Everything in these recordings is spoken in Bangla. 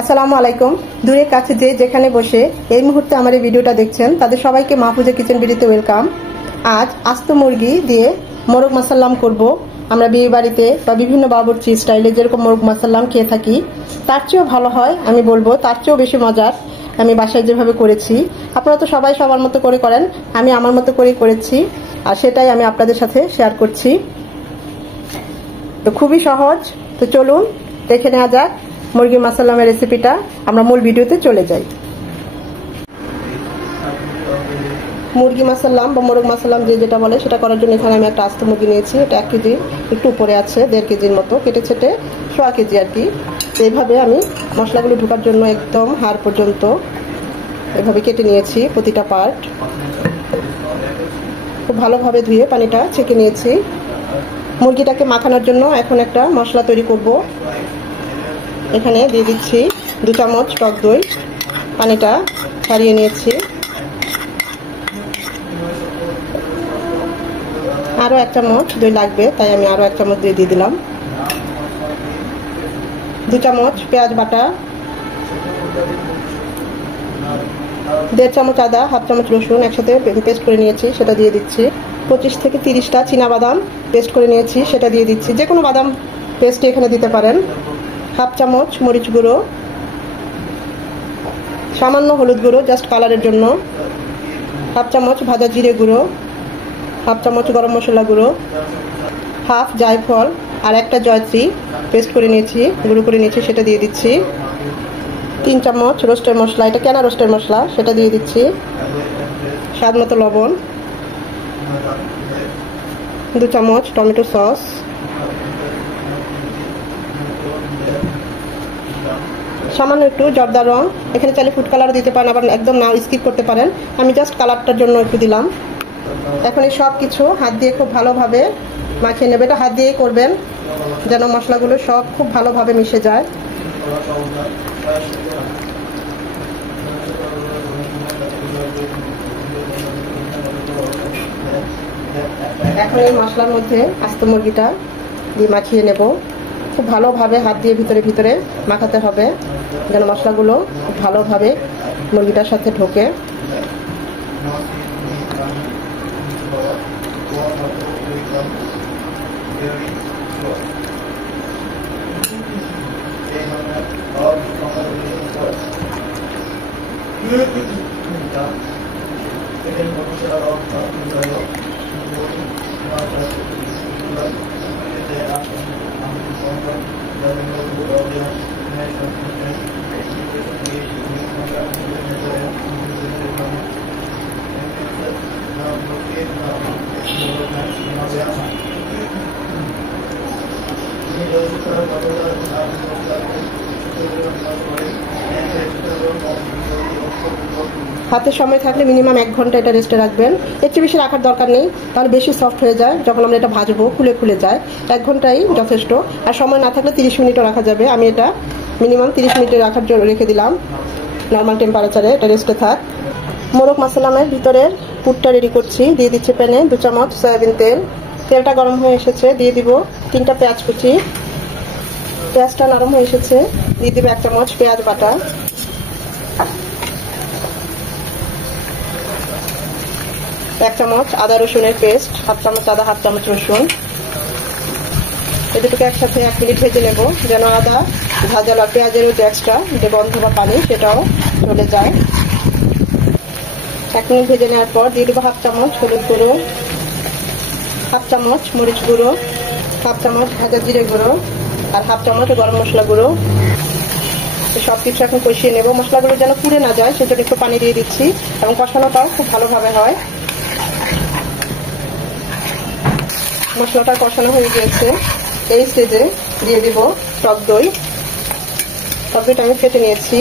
আসসালামু আলাইকুম। দূরে কাছে যে যেখানে বসে এই মুহূর্তে আমার এই ভিডিওটা দেখছেন তাদের সবাইকে মাহফুজা কিচেন ভিডিওতে ওয়েলকাম। আজ আস্ত মুরগি দিয়ে মোরগ মাসাল্লাম করব। আমরা বিয়ে বাড়িতে বা বিভিন্ন বাবুর্চি স্টাইলে যেরকম মোরগ মাসাল্লাম খেয়ে থাকি তার চেয়েও ভালো হয়, আমি বলবো তার চেয়েও বেশি মজার আমি বাসায় যেভাবে করেছি। আপনারা তো সবাই সবার মতো করে করেন, আমি আমার মতো করেই করেছি আর সেটাই আমি আপনাদের সাথে শেয়ার করছি। তো খুবই সহজ, তো চলুন দেখে নেওয়া যাক মুরগি মাসাল্লামের রেসিপিটা। আমরা মূল ভিডিওতে চলে যাই। মুরগি মাসাল্লাম বা মোরগ মাসাল্লাম যে যেটা বলে সেটা করার জন্য এখানে আমি একটা আস্ত মুরগি নিয়েছি। এটা 1 কেজি একটু উপরে আছে, 1.5 কেজির মতো, কেটে ছেটে 1.5 কেজি আর কি। এইভাবে আমি মশলাগুলো ঢোকার জন্য একদম হাড় পর্যন্ত এভাবে কেটে নিয়েছি প্রতিটা পার্ট। খুব ভালোভাবে ধুয়ে পানিটা ছেঁকে নিয়েছি। মুরগিটাকে মাখানোর জন্য এখন একটা মশলা তৈরি করব। এখানে দিয়ে দিচ্ছি 2 চামচ টক দই, পানিটা ছাড়িয়ে নিয়েছি। আরও 1 চামচ দই লাগবে, তাই আমি আরও 1 চামচ দিয়ে দিলাম। 2 চামচ পেঁয়াজ বাটা, 1.5 চামচ আদা, 1/2 চামচ রসুন একসাথে পেস্ট করে নিয়েছি, সেটা দিয়ে দিচ্ছি। 25 থেকে 30টা চীনাবাদাম পেস্ট করে নিয়েছি, সেটা দিয়ে দিচ্ছি। যে কোনো বাদাম পেস্ট এখানে দিতে পারেন। 1/2 চামচ মরিচ গুঁড়ো, সামান্য হলুদ গুঁড়ো জাস্ট কালারের জন্য, 1/2 চামচ ভাজা জিরে গুঁড়ো, 1/2 চামচ গরম মশলা গুঁড়ো, 1/2 জায়ফল আর একটা জয়ত্রী পেস্ট করে নিয়েছি, গুঁড়ো করে নিয়েছি, সেটা দিয়ে দিচ্ছি। 3 চামচ রোস্টের মশলা, এটা কেনা রোস্টের মশলা, সেটা দিয়ে দিচ্ছি। স্বাদ মতো লবণ, 2 চামচ টমেটো সস, সামান্য একটু জর্দা রং, এখানে চাইলে ফুড কালার দিতে পারেন, আবার একদম না স্কিপ করতে পারেন। আমি জাস্ট কালারটার জন্য একটু দিলাম। এখন এই সব কিছু হাত দিয়ে খুব ভালোভাবে মাখিয়ে নেবে। এটা হাত দিয়েই করবেন যেন মশলাগুলো সব খুব ভালোভাবে মিশে যায়। এখন এই মশলার মধ্যে আস্ত মুরগিটা দিয়ে মাখিয়ে নেব। খুব ভালোভাবে হাত দিয়ে ভিতরে ভিতরে মাখাতে হবে যেন মশলাগুলো খুব ভালোভাবে মুরগিটার সাথে ঢোকে। হাতে সময় থাকলে মিনিমাম 1 ঘন্টা এটা রেস্টে রাখবেন। এর চেয়ে বেশি রাখার দরকার নেই, তাহলে বেশি সফট হয়ে যায়। যখন আমরা এটা ভাজবো খুলে খুলে যায়। 1 ঘন্টাই যথেষ্ট। আর সময় না থাকলে 30 মিনিটও রাখা যাবে। আমি এটা মিনিমাম 30 মিনিটে রাখার জন্য রেখে দিলাম নর্মাল টেম্পারেচারে, এটা রেস্টে থাক। মোরগ মাসাল্লামের ভিতরের পুরটা রেডি করছি। দিয়ে দিচ্ছি প্যানে 2 চামচ সয়াবিন তেল। তেলটা গরম হয়ে এসেছে, দিয়ে দিব 3টা পেঁয়াজ কুচি। পেঁয়াজটা নরম হয়ে এসেছে, দিয়ে দিব 1 চামচ পেঁয়াজ বাটা, 1 চামচ আদা রসুনের পেস্ট, 1/2 চামচ আদা, 1/2 চামচ রসুন। এই দুটোকে একসাথে 1 মিনিট ভেজে নেব যেন আদা ভাজা বা পেঁয়াজের যে এক্সট্রা যে গন্ধ বা পানি সেটাও চলে যায়। 1 মিনিট ভেজে নেওয়ার পর দিয়ে দেবো 1/2 চামচ হলুদ গুঁড়ো, 1/2 চামচ মরিচ গুঁড়ো, 1/2 চামচ ভাজা জিরে গুঁড়ো আর 1/2 চামচ গরম মশলা গুঁড়ো। সব কিছু এখন কষিয়ে নেব। মশলাগুলো যেন পুড়ে না যায় সেজন্য একটু পানি দিয়ে দিচ্ছি এবং কষানোটাও খুব ভালোভাবে হয়। মশলাটা কষানো হয়ে গিয়েছে, এই স্টেজে দিয়ে দিব টক দই। টক দইটা আমি ফেটে নিয়েছি।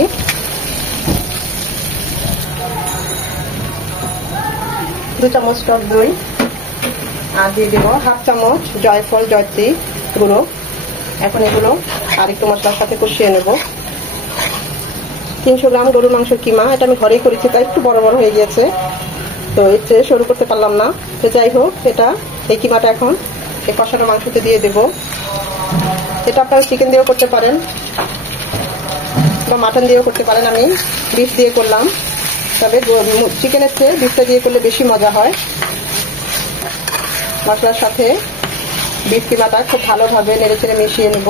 দু চামচ টক দই আর দিয়ে দেবো 1/2 চামচ জয়ফল জয়ত্রী গুঁড়ো। এখন এগুলো আর একটু মশলার সাথে কষিয়ে নেব। 300 গ্রাম গরুর মাংসের কিমা, এটা আমি ঘরেই করেছি তাই একটু বড় বড় হয়ে গিয়েছে, তো এর চেয়ে শুরু করতে পারলাম না। তো যাই হোক, এটা এই কিমাটা এখন এই কষানো মাংসতে দিয়ে দেব। এটা আপনারা চিকেন দিয়েও করতে পারেন। বা মাটন দিয়েও করতে পারেন। আমি বিফ দিয়ে করলাম, তবে চিকেনের চেয়ে বিফটা দিয়ে করলে বেশি মজা হয়। মশলার সাথে বিফ কিমাটা খুব ভালোভাবে নেড়েচেড়ে মিশিয়ে নেব।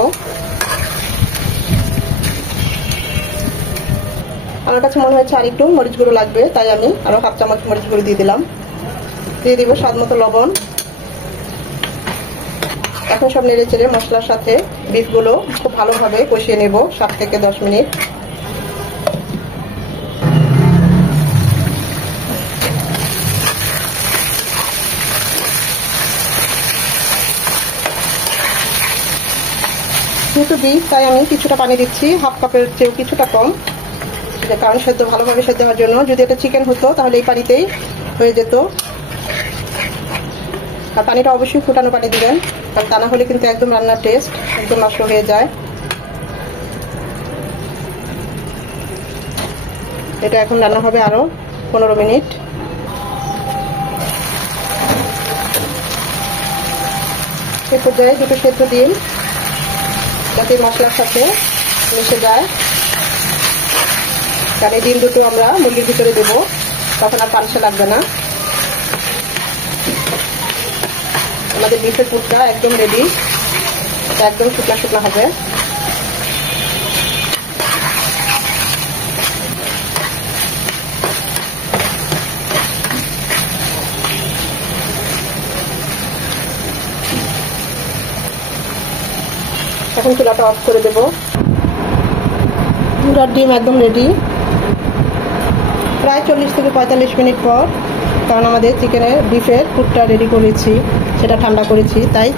আমার কাছে মনে হয়েছে আর একটু মরিচ গুঁড়ো লাগবে, তাই আমি আরো 1/2 চামচ মরিচ গুঁড়ো দিয়ে দিলাম। দিয়ে দিব স্বাদ মতো লবণ। এখন সব নেড়েচেড়ে মশলার সাথে বিফগুলো খুব ভালোভাবে কষিয়ে নেব 7 থেকে 10 মিনিট। যেহেতু বিফ, তাই আমি কিছুটা পানি দিচ্ছি, 1/2 কাপের চেয়েও কিছুটা কম, কারণ সেদ্ধ ভালোভাবে সেদ্ধ হওয়ার জন্য। যদি এটা চিকেন হতো তাহলে এই পানিতেই হয়ে যেত। আর পানিটা অবশ্যই ফুটানো পানি দিবেন, কারণ তা না হলে কিন্তু একদম রান্নার টেস্ট একদম নষ্ট হয়ে যায়। এটা এখন রান্না হবে আরো 15 মিনিট। এই পর্যায়ে দুটো সেদ্ধ ডিম যাতে মশলার সাথে মিশে যায়, কারণ এই ডিম দুটো আমরা মুরগির ভিতরে দেবো, তখন আর পানসে লাগবে না। আমাদের বিফের পুরটা একদম রেডি, একদম শুকনা শুকনা হবে। এখন চুলাটা অফ করে দেব। পুরার ডিম একদম রেডি। প্রায় 40 থেকে 45 মিনিট পর, কারণ আমাদের চিকেনের বিফের পুরটা রেডি করেছি, সেটা ঠান্ডা করেছি, তাই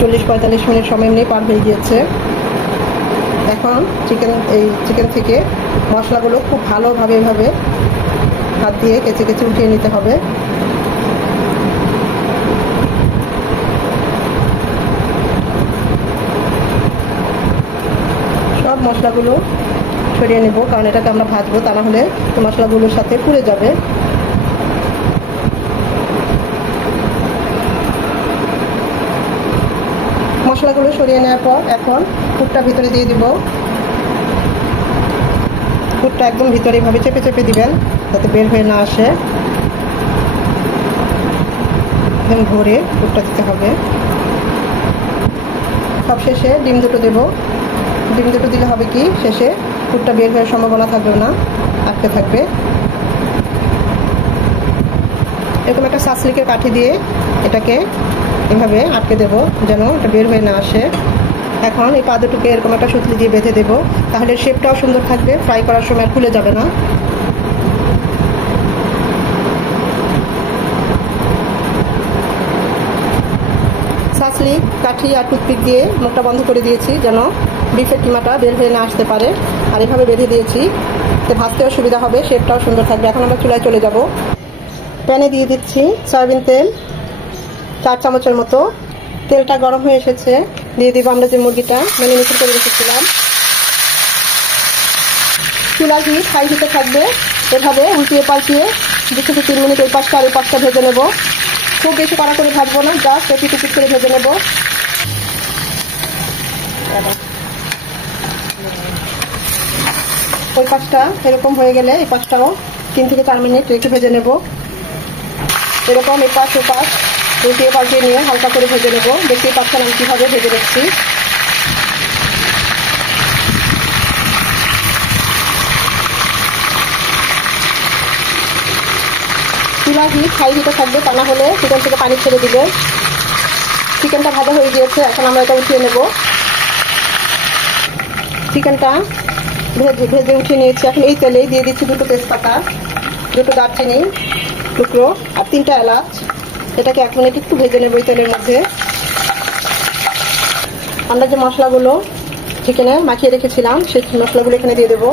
40-45 মিনিট সময় এমনি পার হয়ে গিয়েছে। এখন চিকেন থেকে মশলাগুলো খুব ভালোভাবে এভাবে হাত দিয়ে কেচে কেচে উঠিয়ে নিতে হবে। সব মশলাগুলো ছড়িয়ে নেব, কারণ এটাকে আমরা ভাজবো, তা না হলে মশলাগুলোর সাথে পুড়ে যাবে। মশলাগুলো সরিয়ে নেওয়ার পর এখন পুরটা ভিতরে দিয়ে দিব। পুরটা একদম ভিতরে এভাবে চেপে চেপে দিবেন, যাতে বের হয়ে না আসে। একদম ভরে পুরটা দিতে হবে। সব শেষে ডিম দুটো দেব। ডিম দুটো দিলে হবে কি, শেষে পুরটা বের হওয়ার সম্ভাবনা থাকবে না, আটকে থাকবে। এরকম একটা সাসলিকের কাঠি দিয়ে এটাকে এভাবে আটকে দেব, যেন এটা বের হয়ে না আসে। এখন এই পা দুটোকে এরকম একটা সুতলি দিয়ে বেঁধে দেব, তাহলে শেপটাও সুন্দর থাকবে, ফ্রাই করার সময় খুলে যাবে না। সাসলিক, কাঠি আর টুথপিক দিয়ে মুখটা বন্ধ করে দিয়েছি, যেন বিফের কিমাটা বের হয়ে না আসতে পারে। আর এভাবে বেঁধে দিয়েছি, তো ভাজতেও সুবিধা হবে, শেপটাও সুন্দর থাকবে। এখন আমরা চুলায় চলে যাব। প্যানে দিয়ে দিচ্ছি সয়াবিন তেল 4 চামচের মতো। তেলটা গরম হয়ে এসেছে, দিয়ে দিব আমরা যে মুরগিটা ম্যারিনেশন করে রেখেছিলাম। চুলার হিট হাই হিটে থাকবে, এভাবে উল্টিয়ে পাল্টিয়ে 2 থেকে 3 মিনিট এই পাশটা আর এই পাশটা ভেজে নেব। খুব বেশি কড়া করে ভাজবো না, জাস্ট এপিট ওপিট করে ভেজে নেব। ওই পাশটা এরকম হয়ে গেলে এই পাশটাও 3 থেকে 4 মিনিট রেখে ভেজে নেব। এরকম এপাশ ওপাশ উল্টিয়ে পাল্টিয়ে নিয়ে হালকা করে ভেজে নেব। দেখতেই পাচ্ছেন আমি কীভাবে ভেজে নিচ্ছি। চুলা হিট হাই হিটে থাকবে, তা না হলে চিকেন থেকে পানি ছেড়ে দিবে। চিকেনটা ভাজা হয়ে গিয়েছে, এখন আমরা এটা উঠিয়ে নেব। চিকেনটা ভেজে উঠিয়ে নিয়েছি। এখন এই তেলেই দিয়ে দিচ্ছি 2টো তেজপাতা, 2টো দারচিনি টুকরো আর 3টা এলাচ। এটাকে 1 মিনিট একটু ভেজে নেব এই তেলের মধ্যে। আমরা যে মশলাগুলো চিকেনে মাখিয়ে রেখেছিলাম, সেই মশলাগুলো এখানে দিয়ে দেবো।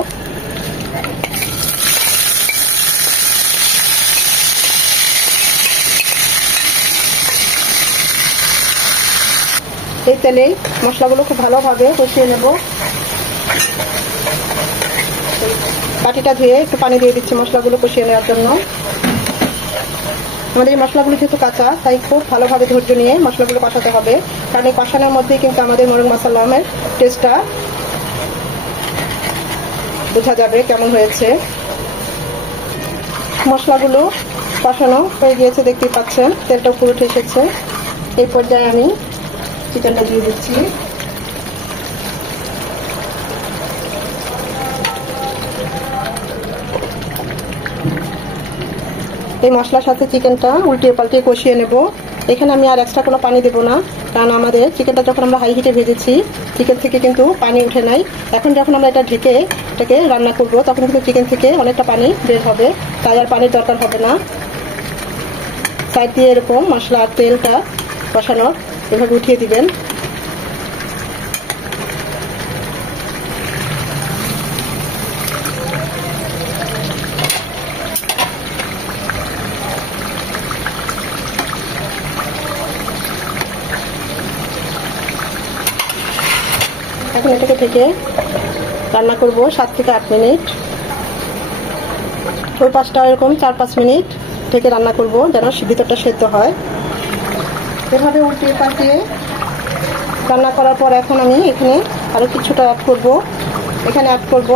এই তেলেই মশলাগুলো খুব ভালোভাবে কষিয়ে নেব। বাটিটা ধুয়ে একটু পানি দিয়ে দিচ্ছি মশলাগুলো কষিয়ে নেওয়ার জন্য। আমাদের এই মশলাগুলো যেহেতু কাঁচা, তাই খুব ভালোভাবে ধৈর্য নিয়ে মশলাগুলো কষাতে হবে, কারণ এই কষানোর মধ্যেই কিন্তু আমাদের মোরগ মাসাল্লামের টেস্টটা বোঝা যাবে কেমন হয়েছে। মশলাগুলো কষানো হয়ে গিয়েছে, দেখতেই পাচ্ছেন তেলটাও পুরো উঠে এসেছে। এই পর্যায়ে আমি চিকেনটা দিয়ে দিচ্ছি। এই মশলার সাথে চিকেনটা উল্টিয়ে পাল্টিয়ে কষিয়ে নেব। এখানে আমি আর এক্সট্রা কোনো পানি দেবো না, কারণ আমাদের চিকেনটা যখন আমরা হাই হিটে ভেজেছি চিকেন থেকে কিন্তু পানি উঠে নাই। এখন যখন আমরা এটা ঢেকে এটাকে রান্না করব তখন কিন্তু চিকেন থেকে অনেকটা পানি বের হবে, তাই আর পানির দরকার হবে না। সাইড দিয়ে এরকম মশলা আর তেলটা কষানোর এভাবে উঠিয়ে দিবেন। এখন এটাকে থেকে রান্না করব 7 থেকে 8 মিনিট। ওই পাশটা এরকম 4-5 মিনিট থেকে রান্না করব যেন ভিতরটা সেদ্ধ হয়। এভাবে উল্টিয়ে পাল্টিয়ে রান্না করার পর এখন আমি এখানে আরও কিছুটা অ্যাড করব। এখানে অ্যাড করব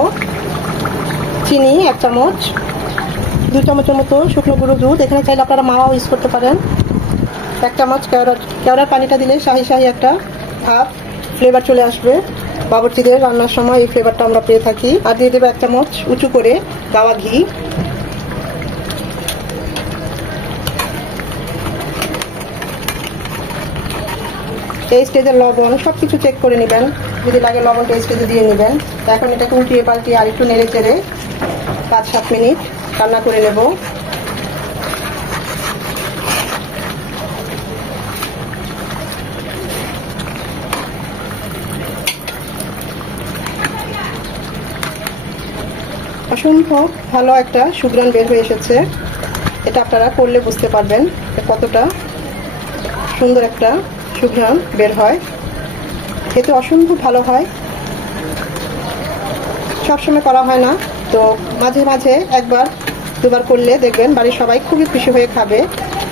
চিনি 1 চামচ, 2 চামচের মতো শুকনো গুঁড়ো দুধ, এখানে চাইলে আপনারা মাওয়াও ইউজ করতে পারেন। 1 চামচ কেওড়ার পানিটা দিলে শাহি শাহি একটা ভাব ফ্লেভার চলে আসবে। বাবুর্চিদের রান্নার সময় এই ফ্লেভারটা আমরা পেয়ে থাকি। আর দিয়ে দেবো 1 চামচ উঁচু করে গাওয়া ঘি। এই স্টেজের লবণ সবকিছু চেক করে নেবেন, যদি লাগে লবণটা এই স্টেজে দিয়ে নেবেন। এখন এটাকে উল্টিয়ে পাল্টিয়ে আর একটু নেড়ে চেড়ে 5-7 মিনিট রান্না করে নেব। অসম্ভব ভালো একটা সুঘ্রাণ বের হয়ে এসেছে। এটা আপনারা করলে বুঝতে পারবেন কতটা সুন্দর একটা সুঘ্রাণ বের হয়। খেতে অসম্ভব ভালো হয়। সবসময় করা হয় না, তো মাঝে মাঝে 1-2বার করলে দেখবেন বাড়ির সবাই খুবই খুশি হয়ে খাবে।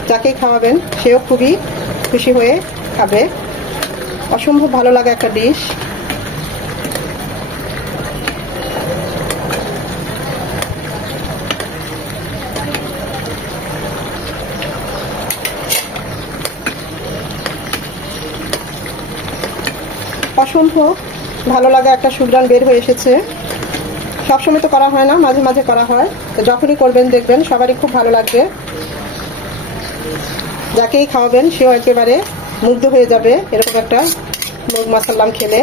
যাকেই খাওয়াবেন সেও খুবই খুশি হয়ে খাবে। অসম্ভব ভালো লাগা একটা ডিশ। অসম্ভব ভালো লাগা একটা সুঘ্রাণ বের হয়ে এসেছে। সবসময় তো করা হয় না, মাঝে মাঝে করা হয়, তো যখনই করবেন দেখবেন সবারই খুব ভালো লাগবে। যাকেই খাওয়াবেন সেও একেবারে মুগ্ধ হয়ে যাবে এরকম একটা মোরগ মাসাল্লাম খেলে।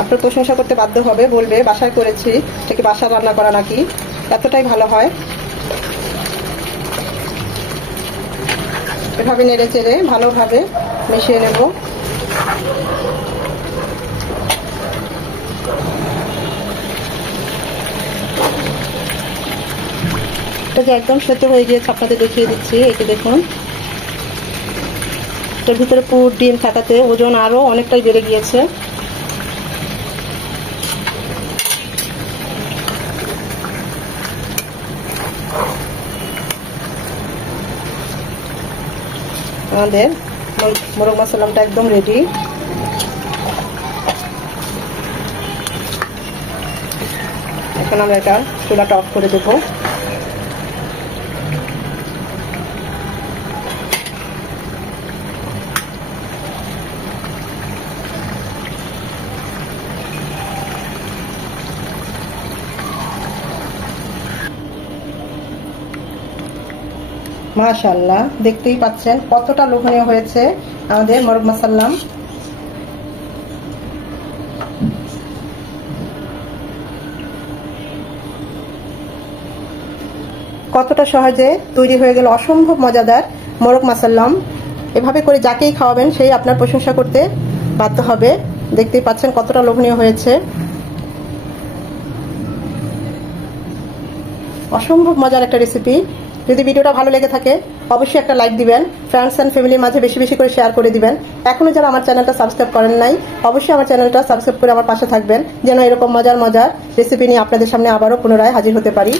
আপনার প্রশংসা করতে বাধ্য হবে, বলবে বাসায় করেছি, এটা কি বাসায় রান্না করা নাকি, এতটাই ভালো হয়। এভাবে নেড়ে চেড়ে ভালোভাবে মিশিয়ে নেব। এটা যে একদম সেদ্ধ হয়ে গিয়েছে আপনাদের দেখিয়ে দিচ্ছি। এটি দেখুন, এটার ভিতরে পুর ডিম থাকাতে ওজন আরো অনেকটাই বেড়ে গিয়েছে। আমাদের মোরগ মাসাল্লামটা একদম রেডি। এখন আমরা এটা চুলাটা অফ করে দেবো। মাশাআল্লাহ, দেখতেই পাচ্ছেন কতটা লোভনীয় হয়েছে আমাদের মোরগ মাসাল্লাম। কতটা সহজে তৈরি হয়ে গেল অসম্ভব মজাদার মোরগ মাসাল্লাম। এভাবে করে যাকেই খাওয়াবেন সেই আপনার প্রশংসা করতে বাধ্য হবে। দেখতেই পাচ্ছেন কতটা লোভনীয় হয়েছে। অসম্ভব মজার একটা রেসিপি। যদি ভিডিওটা ভালো লেগে থাকে অবশ্যই একটা লাইক দিবেন, ফ্রেন্ডস এন্ড ফ্যামিলির মাঝে বেশি বেশি করে শেয়ার করে দিবেন। এখনো যারা আমার চ্যানেলটা সাবস্ক্রাইব করেন নাই অবশ্যই আমার চ্যানেলটা সাবস্ক্রাইব করে আমার পাশে থাকবেন, যেন এরকম মজার মজার রেসিপি নিয়ে আপনাদের সামনে আবারও পুনরায় হাজির হতে পারি।